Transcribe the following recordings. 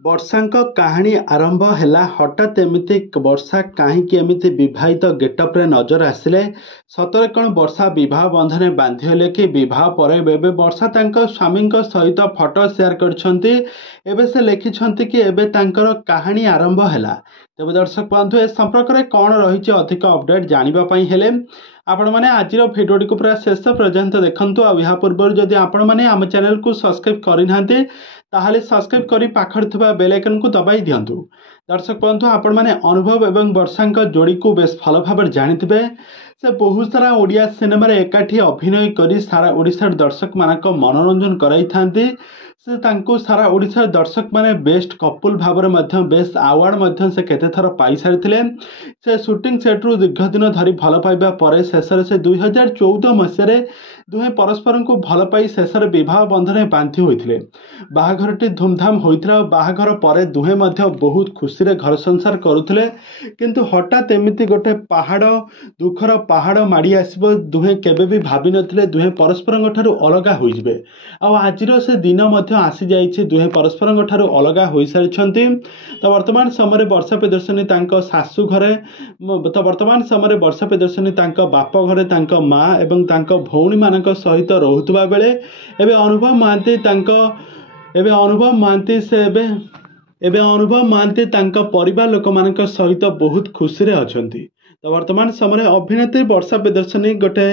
ବର୍ଷାଙ୍କ କାହାଣୀ ଆରମ୍ଭ ହେଲା ହଠାତ୍ ଏମିତି ବର୍ଷା କାହିଁକି ଏମିତି ବିବାହିତ ଗେଟଅପ୍ରେ ନଜର ଆସିଲେ? ସତରେ କ'ଣ ବର୍ଷା ବିବାହ ବନ୍ଧନରେ ବାନ୍ଧି ହେଲେ କି ବିବାହ ପରେ ଏବେ ବର୍ଷା ତାଙ୍କ ସ୍ୱାମୀଙ୍କ ସହିତ ଫଟୋ ସେୟାର କରିଛନ୍ତି। ଏବେ ସେ ଲେଖିଛନ୍ତି କି ଏବେ ତାଙ୍କର କାହାଣୀ ଆରମ୍ଭ ହେଲା। ତେବେ ଦର୍ଶକ ବନ୍ଧୁ, ଏ ସମ୍ପର୍କରେ କ'ଣ ରହିଛି ଅଧିକ ଅପଡେଟ୍ ଜାଣିବା ପାଇଁ ହେଲେ ଆପଣମାନେ ଆଜିର ଭିଡ଼ିଓଟିକୁ ପୁରା ଶେଷ ପର୍ଯ୍ୟନ୍ତ ଦେଖନ୍ତୁ। ଆଉ ଏହା ପୂର୍ବରୁ ଯଦି ଆପଣମାନେ ଆମ ଚ୍ୟାନେଲକୁ ସବସ୍କ୍ରାଇବ୍ କରିନାହାନ୍ତି ତାହେଲେ ସବସ୍କ୍ରାଇବ୍ କରି ପାଖରେ ଥିବା ବେଲ୍ ଆଇକନକୁ ଦବାଇ ଦିଅନ୍ତୁ। ଦର୍ଶକ ବନ୍ଧୁ, ଆପଣମାନେ ଅନୁଭବ ଏବଂ ବର୍ଷାଙ୍କ ଯୋଡ଼ିକୁ ବେଶ ଭଲ ଭାବରେ ଜାଣିଥିବେ। ସେ ବହୁତ ସାରା ଓଡ଼ିଆ ସିନେମାରେ ଏକାଠି ଅଭିନୟ କରି ସାରା ଓଡ଼ିଶାର ଦର୍ଶକମାନଙ୍କ ମନୋରଞ୍ଜନ କରାଇଥାନ୍ତି। ସେ ତାଙ୍କୁ ସାରା ଓଡ଼ିଶାର ଦର୍ଶକମାନେ ବେଷ୍ଟ କପୁଲ ଭାବରେ ମଧ୍ୟ ବେଷ୍ଟ ଆୱାର୍ଡ଼ ମଧ୍ୟ ସେ କେତେଥର ପାଇସାରିଥିଲେ। ସେ ସୁଟିଂ ସେଟ୍ରୁ ଦୀର୍ଘ ଦିନ ଧରି ଭଲ ପାଇବା ପରେ ଶେଷରେ ସେ 2014 ମସିହାରେ ଦୁହେଁ ପରସ୍ପରଙ୍କୁ ଭଲ ପାଇ ଶେଷରେ ବିବାହ ବନ୍ଧନରେ ବାନ୍ଧି ହୋଇଥିଲେ। ବାହାଘରଟି ଧୁମଧାମ ହୋଇଥିଲା ଆଉ ବାହାଘର ପରେ ଦୁହେଁ ମଧ୍ୟ ବହୁତ ଖୁସିରେ ଘର ସଂସାର କରୁଥିଲେ। କିନ୍ତୁ ହଠାତ୍ ଏମିତି ଗୋଟେ ପାହାଡ଼, ଦୁଃଖର ପାହାଡ଼ ମାଡ଼ି ଆସିବ। ଦୁହେଁ କେବେ ବି ଭାବିନଥିଲେ ଦୁହେଁ ପରସ୍ପରଙ୍କ ଠାରୁ ଅଲଗା ହୋଇଯିବେ। ଆଉ ଆଜିର ସେ ଦିନ ମଧ୍ୟ ଆସିଯାଇଛି। ଦୁହେଁ ପରସ୍ପରଙ୍କ ଠାରୁ ଅଲଗା ହୋଇସାରିଛନ୍ତି। ତ ବର୍ତ୍ତମାନ ସମୟରେ ବର୍ଷା ପ୍ରିୟଦର୍ଶିନୀ ତାଙ୍କ ଶାଶୁ ଘରେ, ବର୍ତ୍ତମାନ ସମୟରେ ବର୍ଷା ପ୍ରିୟଦର୍ଶିନୀ ତାଙ୍କ ବାପ ଘରେ ତାଙ୍କ ମା ଏବଂ ତାଙ୍କ ଭଉଣୀମାନଙ୍କ ସହିତ ରହୁଥିବା ବେଳେ ଏବେ ଅନୁଭବ ମହାନ୍ତି ତାଙ୍କ ପରିବାର ଲୋକମାନଙ୍କ ସହିତ ବହୁତ ଖୁସିରେ ଅଛନ୍ତି। ତ ବର୍ତ୍ତମାନ ସମୟରେ ଅଭିନେତ୍ରୀ ବର୍ଷା ପ୍ରିୟଦର୍ଶିନୀ ଗୋଟେ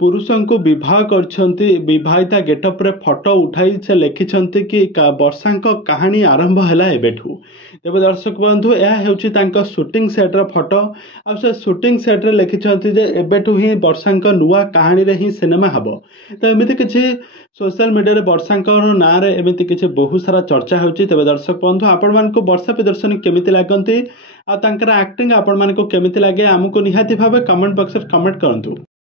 ପୁରୁଷଙ୍କୁ ବିବାହ କରିଛନ୍ତି। ବିବାହିତା ଗେଟଅପ୍ରେ ଫଟୋ ଉଠାଇ ସେ ଲେଖିଛନ୍ତି କି ବର୍ଷାଙ୍କ କାହାଣୀ ଆରମ୍ଭ ହେଲା ଏବେଠୁ। ତେବେ ଦର୍ଶକ ବନ୍ଧୁ, ଏହା ହେଉଛି ତାଙ୍କ ସୁଟିଂ ସେଟ୍ର ଫଟୋ। ଆଉ ସେ ସୁଟିଂ ସେଟ୍ରେ ଲେଖିଛନ୍ତି ଯେ ଏବେଠୁ ହିଁ ବର୍ଷାଙ୍କ ନୂଆ କାହାଣୀରେ ହିଁ ସିନେମା ହେବ। ତ ଏମିତି କିଛି ସୋସିଆଲ ମିଡ଼ିଆରେ ବର୍ଷାଙ୍କର ନାଁରେ ଏମିତି କିଛି ବହୁତ ସାରା ଚର୍ଚ୍ଚା ହେଉଛି। ତେବେ ଦର୍ଶକ ବନ୍ଧୁ, ଆପଣମାନଙ୍କୁ ବର୍ଷା ପ୍ରିୟଦର୍ଶିନୀ କେମିତି ଲାଗନ୍ତି ଆଉ ତାଙ୍କର ଆକ୍ଟିଂ ଆପଣମାନଙ୍କୁ କେମିତି ଲାଗେ ଆମକୁ ନିହାତି ଭାବେ କମେଣ୍ଟ ବକ୍ସରେ କମେଣ୍ଟ କରନ୍ତୁ।